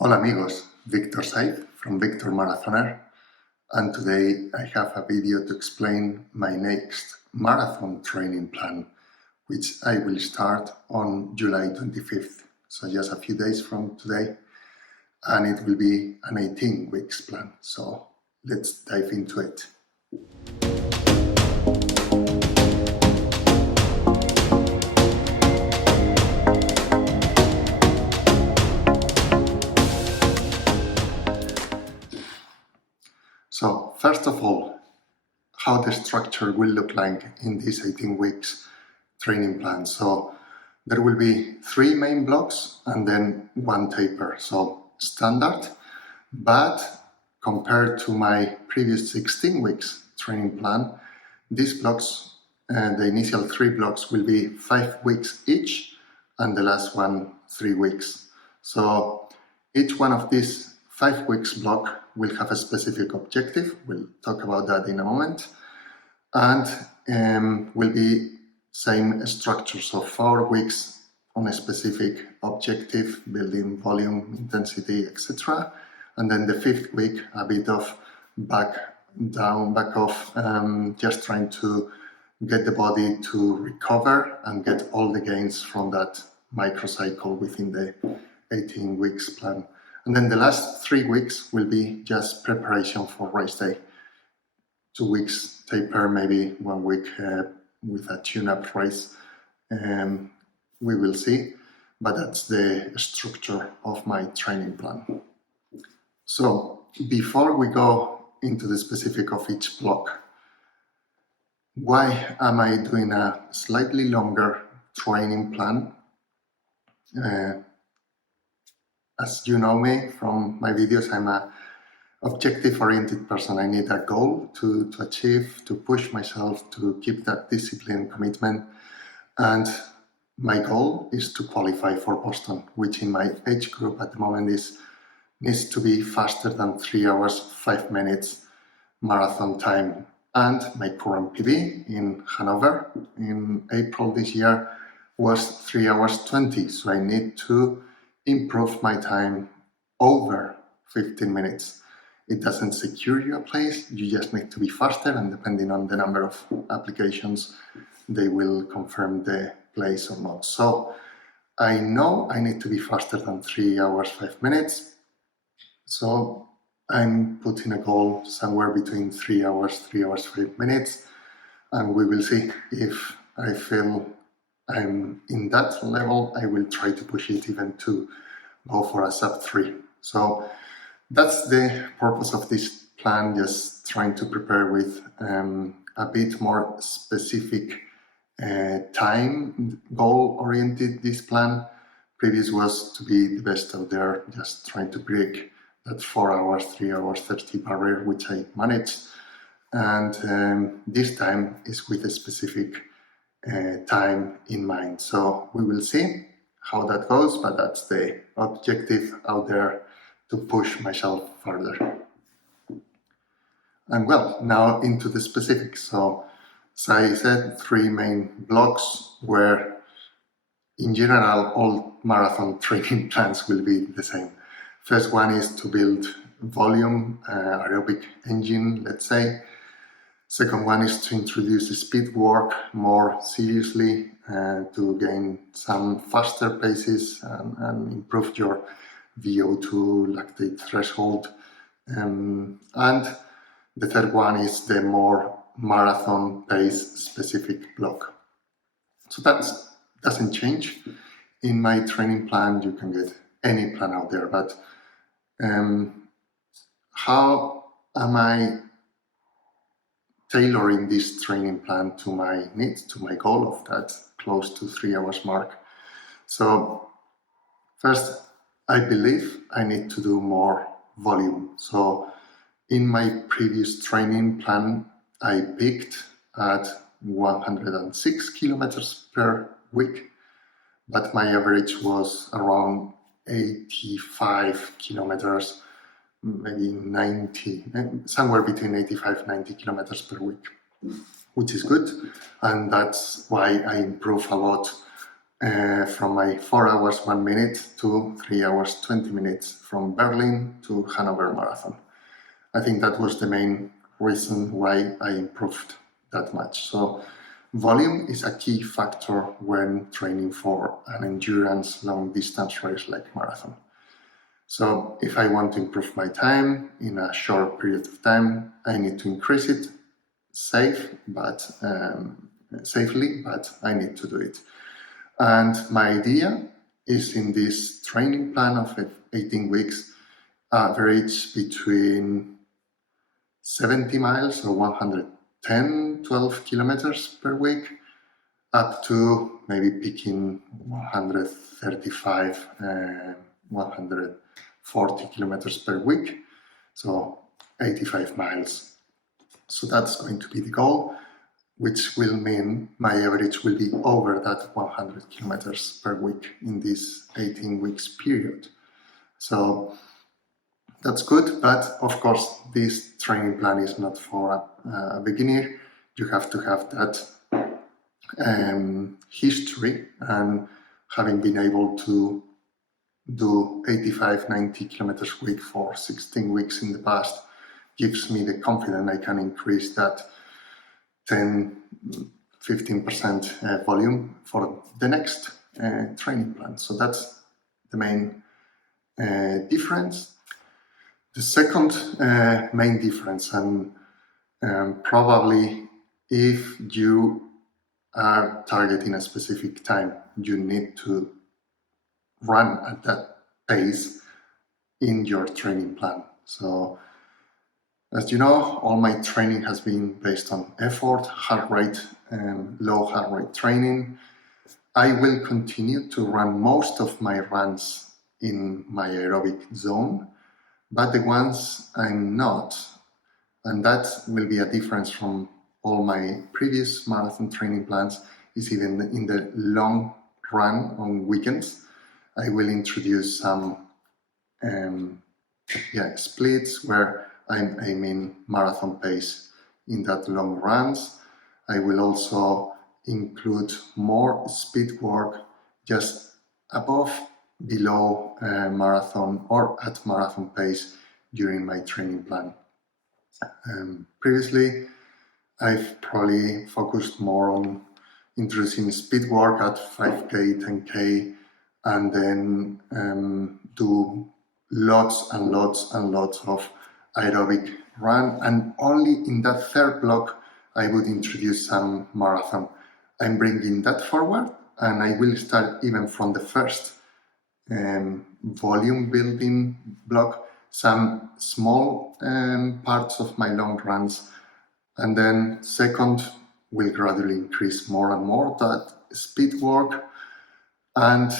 Hola amigos, Victor Said from Victor Marathoner, and today I have a video to explain my next marathon training plan, which I will start on July 25th, so just a few days from today, and it will be an 18 weeks plan, so let's dive into it. So first of all, how the structure will look like in this 18 weeks training plan. So there will be 3 main blocks and then 1 taper. So standard, but compared to my previous 16 weeks training plan, these blocks, the initial 3 blocks will be 5 weeks each and the last one 3 weeks. So each one of these 5 weeks block will have a specific objective. We'll talk about that in a moment. And will be same structure. So 4 weeks on a specific objective, building volume, intensity, etc. And then the 5th week, a bit of back off, just trying to get the body to recover and get all the gains from that microcycle within the 18 weeks plan. And then the last 3 weeks will be just preparation for race day. 2 weeks taper, maybe 1 week with a tune-up race. We will see, but that's the structure of my training plan. So before we go into the specific of each block, why am I doing a slightly longer training plan? As you know me from my videos, I'm an objective-oriented person. I need a goal to achieve, to push myself, to keep that discipline, commitment. And my goal is to qualify for Boston, which in my age group at the moment needs to be faster than 3 hours, 5 minutes marathon time. And my current PB in Hanover in April this year was 3 hours 20. So I need to improve my time over 15 minutes. It doesn't secure you a place, you just need to be faster, and depending on the number of applications, they will confirm the place or not. So I know I need to be faster than 3 hours, 5 minutes. So I'm putting a goal somewhere between 3 hours, 5 minutes, and we will see if I feel I'm in that level. I will try to push it even to go for a sub-3. So that's the purpose of this plan, just trying to prepare with a bit more specific time goal-oriented this plan. Previous was to be the best out there, just trying to break that 4 hours, 3 hours, 30 barrier, which I managed. And this time is with a specific time in mind. So we will see how that goes, but that's the objective out there, to push myself further. And well, now into the specifics. So as I said, 3 main blocks where in general all marathon training plans will be the same. First one is to build volume, aerobic engine, let's say. Second one is to introduce speed work more seriously, to gain some faster paces and improve your VO2 lactate threshold. And the third one is the more marathon pace specific block. So that doesn't change. In my training plan, you can get any plan out there, but how am I tailoring this training plan to my needs, to my goal of that close to 3 hours mark? So first, I believe I need to do more volume. So in my previous training plan, I peaked at 106 kilometers per week, but my average was around 85 kilometers, maybe 90, somewhere between 85 and 90 kilometers per week, which is good. And that's why I improve a lot from my 4 hours 1 minute to 3 hours 20 minutes from Berlin to Hanover Marathon. I think that was the main reason why I improved that much. So volume is a key factor when training for an endurance long distance race like marathon. So if I want to improve my time in a short period of time, I need to increase it safely, but I need to do it. And my idea is in this training plan of 18 weeks, average between 70 miles or 110, 12 kilometers per week, up to maybe peaking 135, 140 kilometers per week, so 85 miles. So that's going to be the goal, which will mean my average will be over that 100 kilometers per week in this 18 weeks period. So that's good, but of course this training plan is not for a beginner. You have to have that history, and having been able to do 85, 90 kilometers a week for 16 weeks in the past gives me the confidence I can increase that 10, 15% volume for the next training plan. So that's the main difference. The second main difference, and probably if you are targeting a specific time, you need to run at that pace in your training plan. So as you know, all my training has been based on effort, heart rate, and low heart rate training. I will continue to run most of my runs in my aerobic zone, but the ones I'm not, and that will be a difference from all my previous marathon training plans, is even in the long run on weekends, I will introduce some splits where I'm aiming marathon pace in that long runs. I will also include more speed work just above, below marathon or at marathon pace during my training plan. Previously, I've probably focused more on introducing speed work at 5K, 10K, and then do lots and lots and lots of aerobic run, and only in that third block I would introduce some marathon. I'm bringing that forward, and I will start even from the first volume building block, some small parts of my long runs, and then second will gradually increase more and more that speed work, and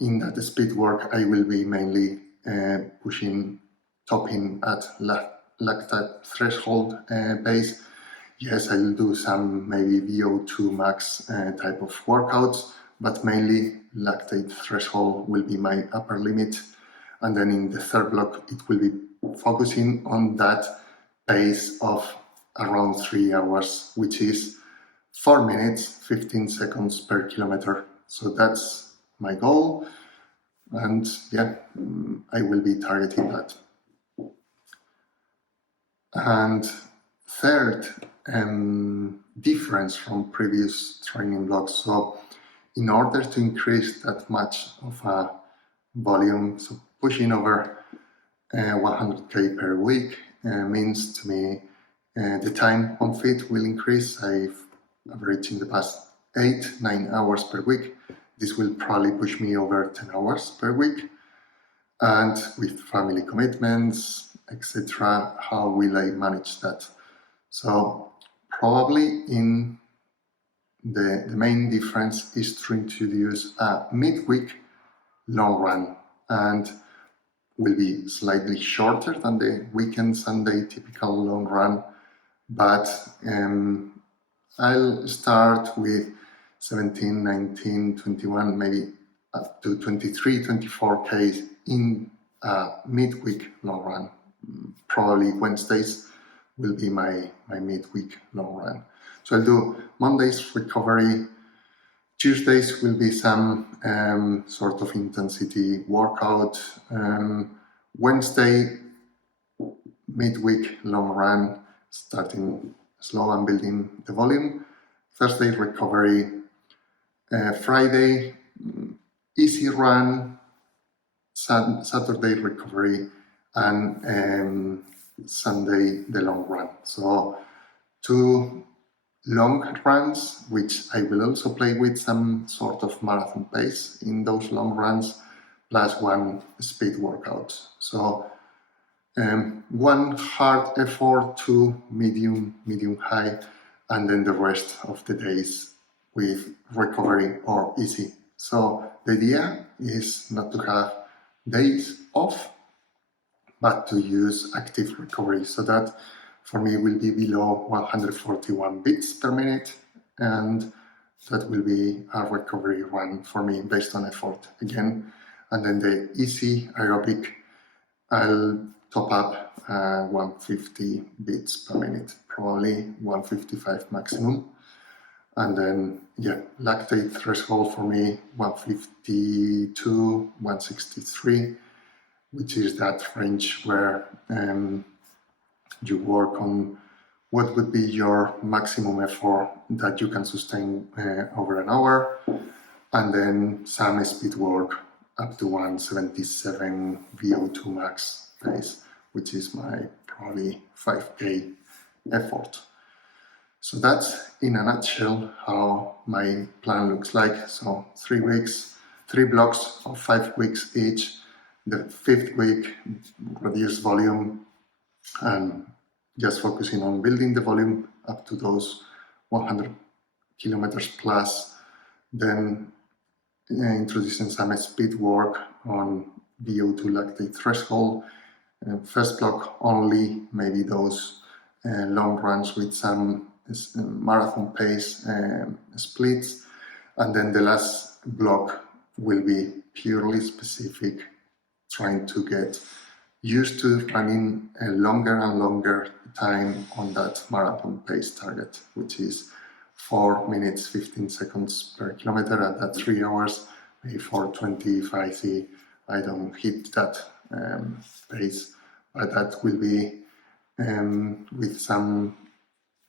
in that speed work I will be mainly topping at lactate threshold base. Yes, I'll do some maybe VO2 max type of workouts, but mainly lactate threshold will be my upper limit. And then in the third block, it will be focusing on that pace of around 3 hours, which is 4 minutes, 15 seconds per kilometer. So that's my goal. And yeah, I will be targeting that. And third difference from previous training blocks. So in order to increase that much of a volume, so pushing over 100K per week means to me the time on fit will increase. I've averaged in the past 8-9 hours per week. This will probably push me over 10 hours per week. And with family commitments, etc., how will I manage that? So probably in the main difference is to introduce a midweek long run, and will be slightly shorter than the weekend Sunday typical long run, but I'll start with 17, 19, 21, maybe up to 23, 24K in a midweek long run. Probably Wednesdays will be my midweek long run. So I'll do Mondays recovery, Tuesdays will be some sort of intensity workout. Wednesday, midweek long run, starting slow and building the volume. Thursday, recovery. Friday, easy run. Saturday, recovery. And Sunday, the long run. So 2 long runs, which I will also play with some sort of marathon pace in those long runs, plus 1 speed workout. So 1 hard effort, 2 medium, medium-high, and then the rest of the days with recovery or easy. So the idea is not to have days off, but to use active recovery. So that for me will be below 141 beats per minute, and that will be a recovery run for me based on effort again. And then the easy aerobic, I'll top up 150 beats per minute, probably 155 maximum. And then, yeah, lactate threshold for me, 152, 163, which is that range where you work on what would be your maximum effort that you can sustain over an hour, and then some speed work up to 177 VO2 max pace, which is my probably 5K effort. So that's in a nutshell how my plan looks like. So 3 weeks, 3 blocks of 5 weeks each. The 5th week, reduce volume and just focusing on building the volume up to those 100 kilometers plus. Then introducing some speed work on VO2 lactate threshold. First block only, maybe those long runs with some marathon pace splits. And then the last block will be purely specific, trying to get used to running a longer and longer time on that marathon pace target, which is 4 minutes 15 seconds per kilometer at that 3 hours, maybe 4:20 if I see I don't hit that pace. But that will be with some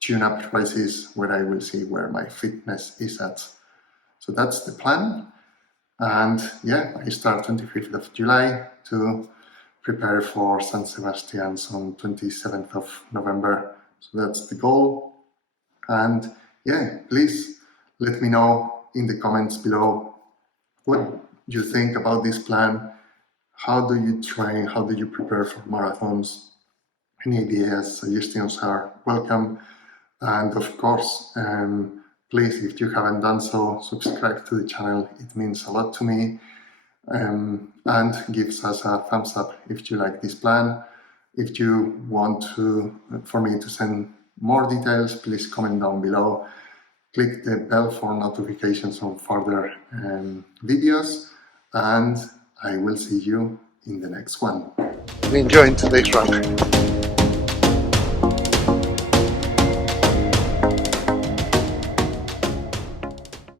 tune-up races where I will see where my fitness is at. So that's the plan. And yeah, I start 25th of July to prepare for San Sebastian on 27th of November. So that's the goal. And yeah, please let me know in the comments below what you think about this plan. How do you train? How do you prepare for marathons? Any ideas, suggestions are welcome. And of course, please, if you haven't done so, subscribe to the channel. It means a lot to me. And gives us a thumbs up if you like this plan. If you want for me to send more details, please comment down below. Click the bell for notifications on further videos, and I will see you in the next one. Enjoy today's run.